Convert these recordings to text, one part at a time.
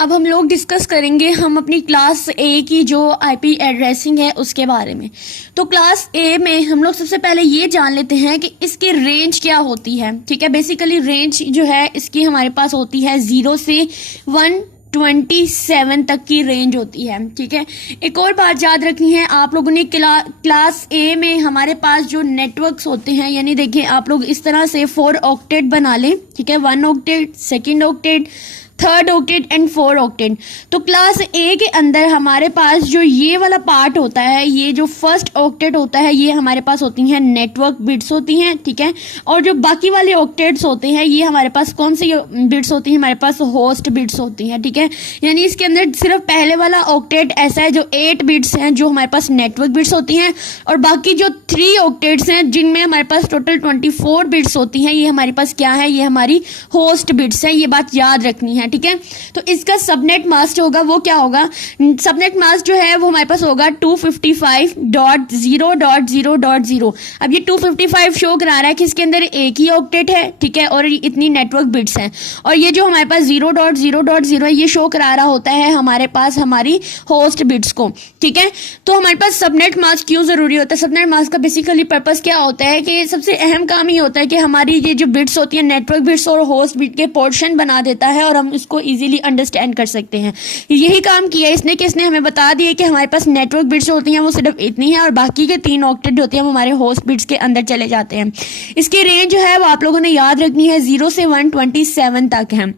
अब हम लोग डिस्कस करेंगे हम अपनी क्लास ए की जो आईपी एड्रेसिंग है उसके बारे में। तो क्लास ए में हम लोग सबसे पहले ये जान लेते हैं कि इसकी रेंज क्या होती है। ठीक है, बेसिकली रेंज जो है इसकी हमारे पास होती है 0 से 127 तक की रेंज होती है। ठीक है, एक और बात याद रखनी है, आप लोगों ने क्लास ए में हमारे पास जो नेटवर्क्स होते हैं, यानी देखिए आप लोग इस तरह से 4 ऑक्टेट बना लें। ठीक है, 1 octet, 2nd octet, 3rd octet and 4 octet. तो क्लास ए के अंदर हमारे पास जो ये वाला पार्ट होता है, ये जो फर्स्ट ऑक्टेट होता है, ये हमारे पास होती हैं नेटवर्क बिट्स होती हैं। ठीक है, और जो बाकी वाले ऑक्टेट्स होते हैं ये हमारे पास कौन सी बिट्स होती हैं, हमारे पास होस्ट बिट्स होती हैं। ठीक है, यानी इसके अंदर सिर्फ पहले वाला ऑक्टेट ऐसा है जो 8 बिट्स हैं जो हमारे पास नेटवर्क बिट्स होती हैं, और बाकी जो 3 ऑक्टेट्स हैं जिनमें हमारे पास टोटल 24 बिट्स होती हैं, ये हमारे पास क्या है, ये हमारी होस्ट बिट्स है। ये बात याद रखनी है। ठीक है, तो इसका सबनेट मास्क होगा वो क्या होगा, सबनेट मास्क जो है वो हमारे पास होगा 255.0.0.0। अब ये 255 शो करा रहा है कि इसके अंदर एक ही ऑक्टेट है। ठीक है, और इतनी नेटवर्क बिट्स हैं, और ये जो हमारे पास 0.0.0 है ये शो करा रहा होता है हमारे पास हमारी होस्ट बिट्स को। ठीक है, तो हमारे पास सबनेट मास्क क्यों जरूरी होता है? सबनेट मास्क का बेसिकली पर्पस क्या होता है कि सबसे अहम काम ये होता है कि हमारी ये जो बिट्स होती है नेटवर्क बिट्स और होस्ट बिट के पोर्शन बना देता है, और हम इसको इजीली अंडरस्टैंड कर सकते हैं। यही काम किया इसने कि इसने हमें बता दिया कि हमारे पास नेटवर्क बिट्स होती हैं वो सिर्फ इतनी है, और बाकी के 3 ऑक्टेट होते हैं वो हमारे होस्ट बिट्स के अंदर चले जाते हैं। इसकी रेंज जो है वो आप लोगों ने याद रखनी है 0 से 127 तक है।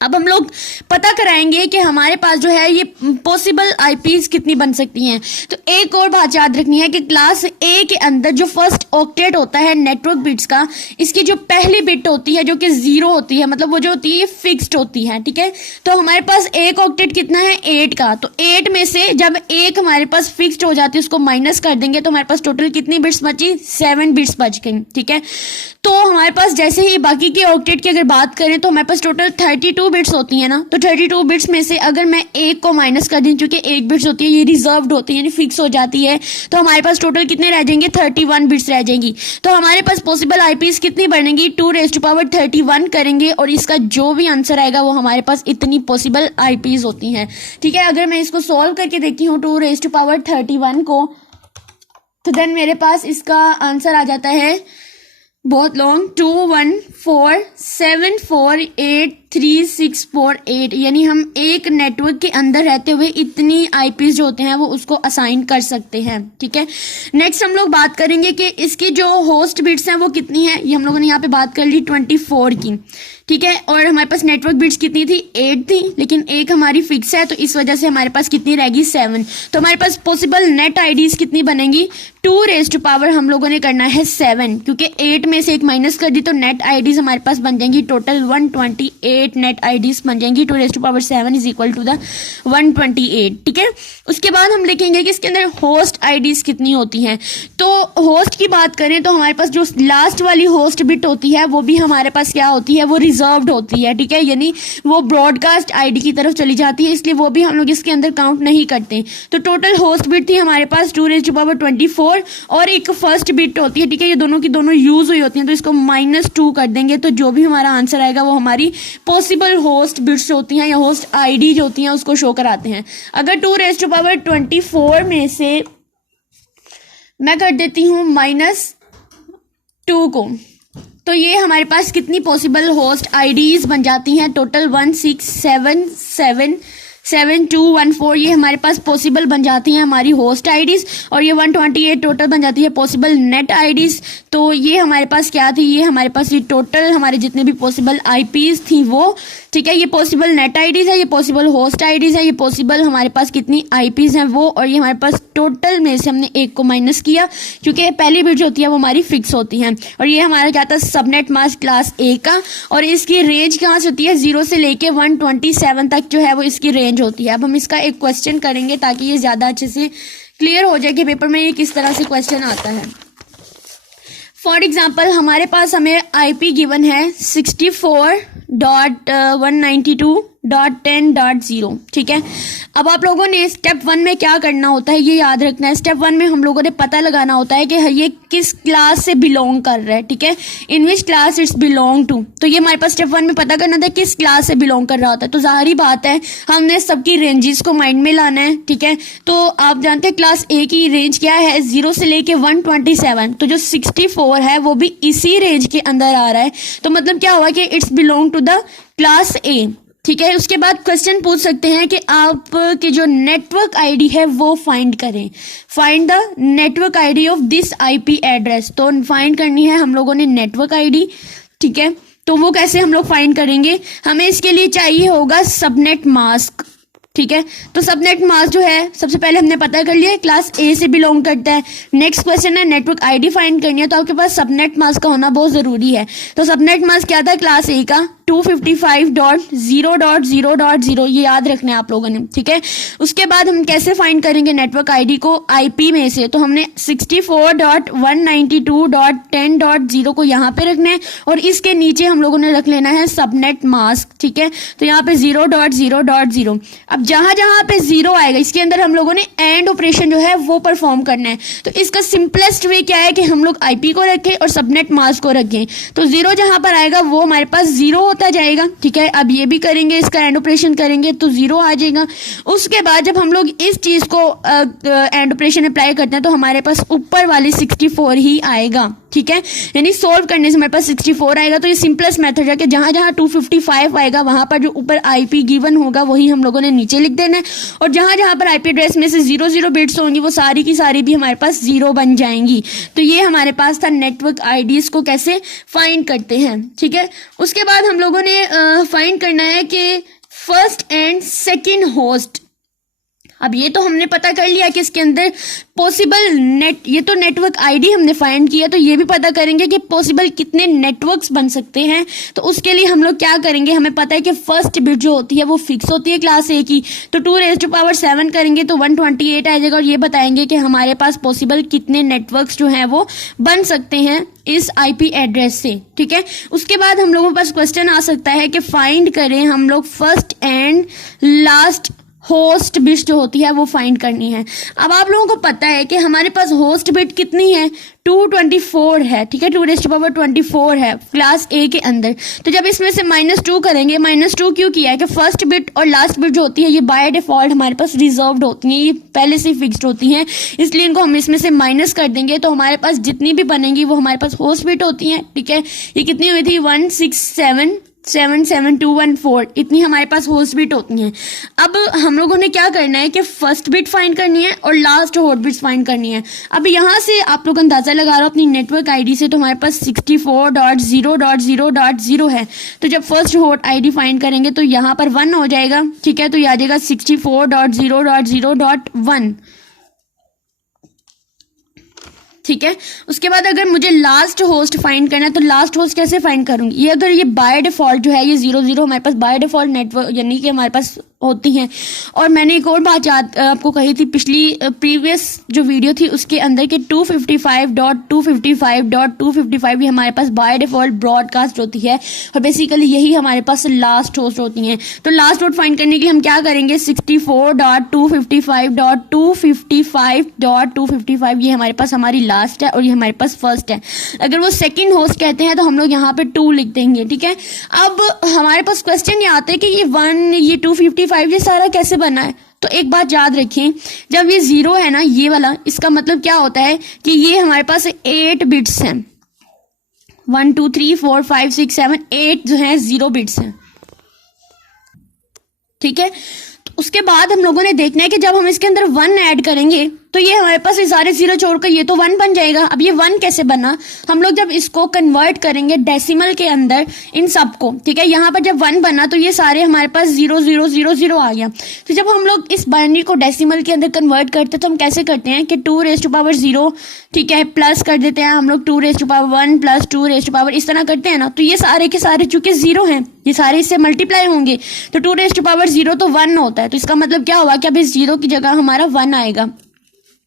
अब हम लोग पता कराएंगे कि हमारे पास जो है ये पॉसिबल आईपीज कितनी बन सकती हैं। तो एक और बात याद रखनी है कि क्लास ए के अंदर जो फर्स्ट ऑक्टेट होता है नेटवर्क बिट्स का, इसकी जो पहली बिट होती है जो कि 0 होती है, मतलब वो जो होती है ये फिक्स्ड होती है। ठीक है, तो हमारे पास एक ऑक्टेट कितना है 8 का, तो 8 में से जब एक हमारे पास फिक्स्ड हो जाती है उसको माइनस कर देंगे तो हमारे पास टोटल कितनी बिट्स बची, 7 बिट्स बच गई। ठीक है, तो हमारे पास जैसे ही बाकी के ऑक्टेट की अगर बात करें तो हमारे पास टोटल 32 बिट्स होती है ना, तो 32 बिट्स में से अगर मैं एक को माइनस कर दूं, क्योंकि एक बिट्स होती है ये रिजर्व्ड होती है यानी फिक्स हो जाती है, तो हमारे पास टोटल कितने रह जाएंगे, 31 बिट्स रह जाएंगी। तो हमारे पास पॉसिबल आईपीज कितनी बनेंगी, 2⁻31 करेंगे, और इसका जो भी आंसर आएगा वो हमारे पास इतनी पॉसिबल आईपीज होती हैं। ठीक है, अगर मैं इसको सोल्व करके देखती हूँ 2⁻31 को, तो देन मेरे पास इसका आंसर आ जाता है बहुत लॉन्ग, 217483648, यानी हम एक नेटवर्क के अंदर रहते हुए इतनी आईपीज जो होते हैं वो उसको असाइन कर सकते हैं। ठीक है, नेक्स्ट हम लोग बात करेंगे कि इसकी जो होस्ट बिट्स हैं वो कितनी है। ये हम लोगों ने यहाँ पे बात कर ली 24 की। ठीक है, और हमारे पास नेटवर्क बिट्स कितनी थी, 8 थी, लेकिन एक हमारी फिक्स है तो इस वजह से हमारे पास कितनी रहेगी, 7। तो हमारे पास पॉसिबल नेट आईडीज कितनी बनेंगी, 2 हम लोगों ने करना है 7, क्योंकि 8 में से एक माइनस कर दी तो नेट आईडीज हमारे पास बन जाएंगी टोटल 128 नेट आईडीज बन जाएंगी। 2⁻7 इज इक्वल टू द 128। ठीक है, उसके बाद हम लिखेंगे कि इसके अंदर होस्ट आईडीज कितनी होती हैं। तो होस्ट की बात करें तो हमारे पास जो लास्ट वाली होस्ट बिट होती है वो भी हमारे पास क्या होती है, वो रिजर्व्ड होती है। ठीक है, यानी वो ब्रॉडकास्ट आईडी की तरफ चली जाती है, इसलिए वो भी हम लोग इसके अंदर काउंट नहीं करते। तो टोटल होस्ट बिट थी हमारे पास 2⁻24 और एक फर्स्ट बिट होती है। ठीक है, ये दोनों की दोनों यूज हुई होती हैं, तो इसको -2 कर देंगे तो जो भी हमारा आंसर आएगा वो हमारी पॉसिबल होस्ट बिट्स होती हैं या होस्ट आईडी जो होती हैं उसको शो कराते हैं। अगर 2⁻24 में से मैं कर देती हूँ -2 को, तो ये हमारे पास कितनी पॉसिबल होस्ट आईडीज बन जाती हैं, टोटल 16777214 ये हमारे पास पॉसिबल बन जाती हैं हमारी होस्ट आईडीज, और ये 128 टोटल बन जाती है पॉसिबल नेट आईडीज। तो ये हमारे पास क्या थी, ये हमारे पास ये टोटल हमारे जितने भी पॉसिबल आईपीज थी वो। ठीक है, ये पॉसिबल नेट आईडीज है, ये पॉसिबल होस्ट आईडीज है, ये पॉसिबल हमारे पास कितनी आईपीज हैं वो, और ये हमारे पास टोटल में से हमने एक को माइनस किया क्योंकि पहली बिट जो होती है वो हमारी फिक्स होती है। और ये हमारा क्या था, सबनेट मास्क क्लास ए का, और इसकी रेंज कहाँ से होती है, 0 से लेके 127 तक जो है वो इसकी रेंज होती है। अब हम इसका एक क्वेश्चन करेंगे ताकि ये ज्यादा अच्छे से क्लियर हो जाए कि पेपर में ये किस तरह से क्वेश्चन आता है। फॉर एग्जाम्पल हमारे पास हमें आईपी गिवन है 64.192 10.0। ठीक है, अब आप लोगों ने स्टेप 1 में क्या करना होता है ये याद रखना है। स्टेप 1 में हम लोगों ने पता लगाना होता है कि ये किस क्लास से बिलोंग कर रहा है। ठीक है, in which class it's belong to. तो ये हमारे पास स्टेप 1 में पता करना था किस क्लास से बिलोंग कर रहा होता है। तो जाहिर बात है हमने सबकी रेंजेस को माइंड में लाना है। ठीक है, तो आप जानते हैं क्लास ए की रेंज क्या है, 0 से लेके 127। तो जो 64 है वो भी इसी रेंज के अंदर आ रहा है। तो मतलब क्या हुआ कि it's belong to the class A. ठीक है, उसके बाद क्वेश्चन पूछ सकते हैं कि आप की जो नेटवर्क आईडी है वो फाइंड करें। Find the network ID of this IP address. तो फाइंड करनी है हम लोगों ने नेटवर्क आईडी। ठीक है, तो वो कैसे हम लोग फाइंड करेंगे, हमें इसके लिए चाहिए होगा सबनेट मास्क। ठीक है, तो सबनेट मास्क जो है सबसे पहले हमने पता कर लिया क्लास ए से बिलोंग करता है। नेक्स्ट क्वेश्चन है नेटवर्क आईडी फाइंड करनी है, तो आपके पास सबनेट मास्क का होना बहुत जरूरी है। तो सबनेट मास्क क्या था क्लास ए का 255.0.0.0, ये याद रखना है आप लोगों ने। ठीक है, उसके बाद हम कैसे फाइंड करेंगे नेटवर्क आईडी को आईपी में से, तो हमने 64.192.10.0 को यहाँ पे रखना है और इसके नीचे हम लोगों ने रख लेना है सबनेट मास्क। ठीक है, तो यहाँ पे 0.0.0। अब जहां जहां पे 0 आएगा इसके अंदर हम लोगों ने एंड ऑपरेशन जो है वो परफॉर्म करना है। तो इसका सिंपलेस्ट वे क्या है कि हम लोग आईपी को रखें और सबनेट मास्क को रखें। तो 0 जहां पर आएगा वो हमारे पास 0 होता जाएगा। ठीक है, अब ये भी करेंगे, इसका एंड ऑपरेशन करेंगे तो 0 आ जाएगा। उसके बाद जब हम लोग इस चीज को एंड ऑपरेशन अप्लाई करते हैं तो हमारे पास ऊपर वाली 64 ही आएगा। ठीक है, यानी सोल्व करने से हमारे पास 64 आएगा। तो ये सिंपलेस्ट मेथड है कि जहां जहां 255 आएगा वहां पर जो ऊपर आईपी गिवन होगा वही हम लोगों ने नीचे लिख देना है, और जहां जहां पर आईपी एड्रेस में से 00 बिट्स होंगी वो सारी की सारी भी हमारे पास 0 बन जाएंगी। तो ये हमारे पास था नेटवर्क आईडीज को कैसे फाइंड करते हैं। ठीक है, उसके बाद हम लोगों ने फाइंड करना है कि फर्स्ट एंड सेकंड होस्ट। अब ये तो हमने पता कर लिया कि इसके अंदर पॉसिबल ये तो नेटवर्क आईडी हमने फाइंड किया, तो ये भी पता करेंगे कि पॉसिबल कितने नेटवर्क्स बन सकते हैं। तो उसके लिए हम लोग क्या करेंगे, हमें पता है कि फर्स्ट बिट जो होती है वो फिक्स होती है क्लास ए की, तो 2⁻7 करेंगे तो 128 आ जाएगा। और ये बताएंगे कि हमारे पास पॉसिबल कितने नेटवर्क्स जो हैं वो बन सकते हैं इस आईपी एड्रेस से। ठीक है, उसके बाद हम लोगों के पास क्वेश्चन आ सकता है कि फाइंड करें हम लोग first and last host bit जो होती है वो फाइंड करनी है। अब आप लोगों को पता है कि हमारे पास होस्ट बिट कितनी है, 224 है। ठीक है, 2⁻24 है क्लास ए के अंदर। तो जब इसमें से -2 करेंगे, -2 क्यों किया है कि फर्स्ट बिट और लास्ट बिट जो होती है ये बाय डिफॉल्ट हमारे पास रिजर्व्ड होती हैं, ये पहले से फिक्स्ड होती हैं, इसलिए इनको हम इसमें से माइनस कर देंगे। तो हमारे पास जितनी भी बनेंगी वो हमारे पास होस्ट बिट होती हैं। ठीक है, ये कितनी हुई थी 1677214, इतनी हमारे पास होस्ट बिट होती हैं। अब हम लोगों ने क्या करना है कि फर्स्ट बिट फाइंड करनी है और लास्ट होस्ट बिट फाइंड करनी है। अब यहाँ से आप लोग अंदाजा लगा रहे हो अपनी नेटवर्क आईडी से, तो हमारे पास 64.0.0.0 है। तो जब फर्स्ट होस्ट आईडी फाइंड करेंगे तो यहाँ पर 1 हो जाएगा। ठीक है, तो ये आ जाएगा 64.0.0.1। ठीक है, उसके बाद अगर मुझे लास्ट होस्ट फाइंड करना है तो लास्ट होस्ट कैसे फाइंड करूंगी, ये अगर ये बाय डिफॉल्ट जो है ये 00 हमारे पास बाय डिफॉल्ट नेटवर्क यानी कि हमारे पास होती हैं। और मैंने एक और बात आपको कही थी पिछली प्रीवियस जो वीडियो थी उसके अंदर कि 255.255.255 ये हमारे पास बाय डिफॉल्ट ब्रॉडकास्ट होती है और बेसिकली यही हमारे पास लास्ट होस्ट होती हैं। तो लास्ट होस्ट फाइंड करने के लिए हम क्या करेंगे, 64.255.255.255 ये हमारे पास हमारी लास्ट है और ये हमारे पास फर्स्ट है। अगर वो सेकंड होस्ट कहते हैं तो हम लोग यहाँ पे 2 लिख देंगे। ठीक है, अब हमारे पास क्वेश्चन ये आता है कि ये 1 ये 255 ये सारा कैसे बना है। तो एक बात याद रखें, जब ये 0 है ना ये वाला, इसका मतलब क्या होता है कि ये हमारे पास 8 बिट्स हैं। 1 2 3 4 5 6 7 8 जो है 0 बिट्स हैं। ठीक है, तो उसके बाद हम लोगों ने देखना है कि जब हम इसके अंदर 1 ऐड करेंगे तो ये हमारे पास ये सारे 0 छोड़कर ये तो 1 बन जाएगा। अब ये 1 कैसे बना, हम लोग जब इसको कन्वर्ट करेंगे डेसिमल के अंदर इन सबको, ठीक है, यहाँ पर जब 1 बना तो ये सारे हमारे पास 0 0 0 0 आ गया। तो जब हम लोग इस बाइनरी को डेसिमल के अंदर कन्वर्ट करते हैं तो हम कैसे करते हैं कि 2⁻0 ठीक है प्लस कर देते हैं हम लोग 2⁻1 प्लस 2⁻, इस तरह करते हैं ना। तो ये सारे के सारे चूंकि 0 हैं ये सारे इससे मल्टीप्लाई होंगे तो 2⁻0 तो 1 होता है। तो इसका मतलब क्या हुआ कि अब इस 0 की जगह हमारा 1 आएगा।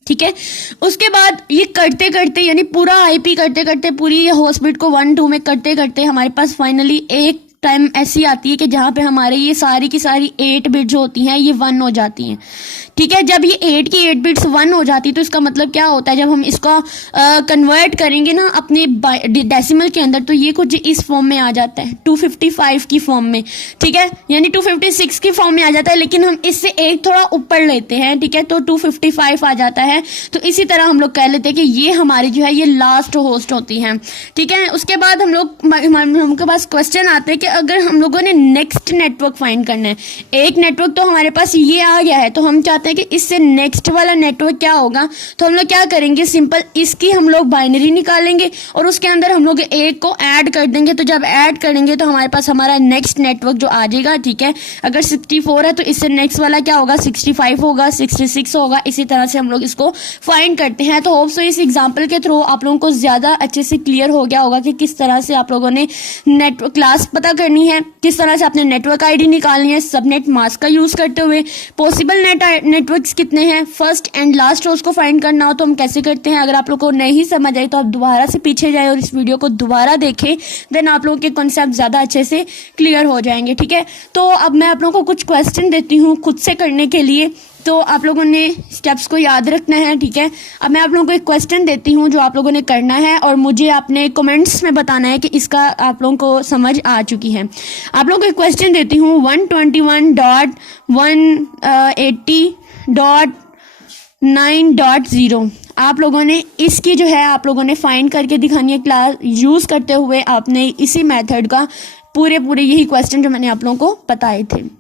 ठीक है, उसके बाद ये करते करते यानी पूरा आईपी करते करते पूरी होस्ट बिट को 1 2 में करते करते हमारे पास फाइनली एक टाइम ऐसी आती है कि जहाँ पे हमारे ये सारी की सारी 8 बिट जो होती हैं ये 1 हो जाती हैं, ठीक है। जब ये 8 की 8 बिट्स 1 हो जाती है तो इसका मतलब क्या होता है, जब हम इसको कन्वर्ट करेंगे ना अपने डेसिमल के अंदर, तो ये कुछ इस फॉर्म में आ जाता है 255 की फॉर्म में, ठीक है, यानी 256 की फॉर्म में आ जाता है, लेकिन हम इससे एक थोड़ा ऊपर लेते हैं, ठीक है, तो 255 आ जाता है। तो इसी तरह हम लोग कह लेते हैं कि ये हमारी जो है ये लास्ट होस्ट होती हैं, ठीक है। उसके बाद हमके पास क्वेश्चन आते हैं कि अगर हम लोगों ने नेक्स्ट नेटवर्क फाइंड करना है, एक नेटवर्क तो हमारे पास ये आ गया है, तो हम चाहते हैं कि इससे नेक्स्ट वाला नेटवर्क क्या होगा, तो हम लोग क्या करेंगे, सिंपल इसकी हम लोग बाइनरी निकालेंगे और उसके अंदर हम लोग एक को ऐड कर देंगे। तो जब ऐड करेंगे तो हमारे पास हमारा नेक्स्ट नेटवर्क जो आ जाएगा, ठीक है। अगर 64 है तो इससे नेक्स्ट वाला क्या होगा, 65 होगा, 66 होगा। इसी तरह से हम लोग इसको फाइंड करते हैं। तो होप सो इस एग्जांपल के थ्रू आप लोगों को ज्यादा अच्छे से क्लियर हो गया होगा कि किस तरह से आप लोगों ने नेटवर्क क्लास पता करनी है, किस तरह से आपने नेटवर्क आईडी निकालनी है सबनेट मास्क का यूज करते हुए। पॉसिबल नेटवर्क्स कितने हैं, फर्स्ट एंड लास्ट होस्ट को फाइंड करना हो तो हम कैसे करते हैं। अगर आप लोग को नहीं समझ आई तो आप दोबारा से पीछे जाए और इस वीडियो को दोबारा देखें, देन आप लोगों के कॉन्सेप्ट ज्यादा अच्छे से क्लियर हो जाएंगे, ठीक है। तो अब मैं आप लोगों को कुछ क्वेश्चन देती हूँ खुद से करने के लिए, तो आप लोगों ने स्टेप्स को याद रखना है, ठीक है। अब मैं आप लोगों को एक क्वेश्चन देती हूँ जो आप लोगों ने करना है और मुझे अपने कमेंट्स में बताना है कि इसका आप लोगों को समझ आ चुकी है। आप लोगों को एक क्वेश्चन देती हूँ 121.180.9.0 आप लोगों ने इसकी जो है आप लोगों ने फाइंड करके दिखानी है क्लास यूज करते हुए। आपने इसी मेथड का पूरे यही क्वेश्चन जो मैंने आप लोगों को बताए थे।